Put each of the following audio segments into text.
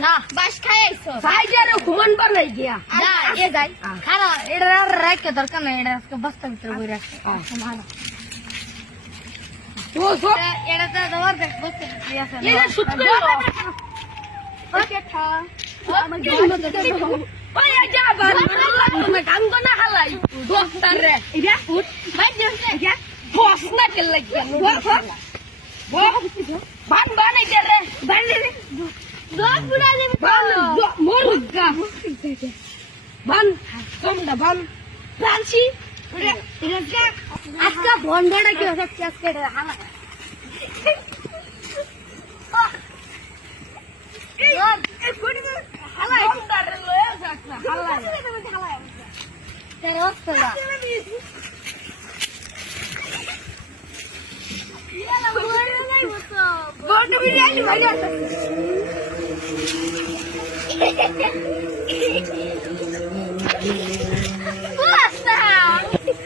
যা। বাস খাইছো? ভাই যার ঘুমান বানাই গিয়া। যা এ যাই। খানা এটা আর রাখতে দরকার নাই এটা আজকে বস্তা ভিতরে বই রাখতে ও সো এটা তো তোমার দেখ বসতে আছে এটা শুট করে ওকে থা ওই যা বান তুমি গাঙ্গ না হালাই। দোস্তার রে। ইয়া ফুট ভাই দিছে ইয়া বস না কে লাগিয়া। বান বান এই রে। বান রে। আজকে বন্ধটা কি হচ্ছে? আজকে হালা। হালাই তোমরা লয়ে যাস না হালাই তেরে হচ্ছে না বড় বিরিয়ানি ভালো আছে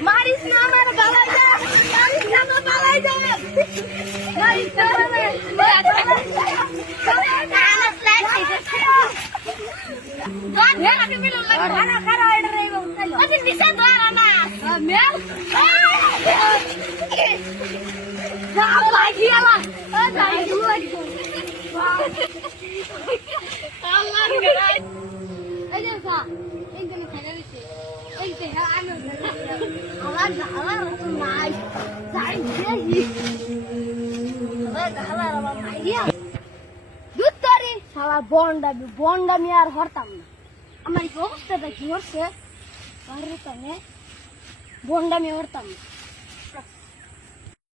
মারিস না আমার গালায় যা মারিস না আমার গালায় যা মারিস না আমার বন্ডামি বন্ডামি আর হরতাম না আমার অবস্থাটা কি হচ্ছে বন্ডামি হরতাম। না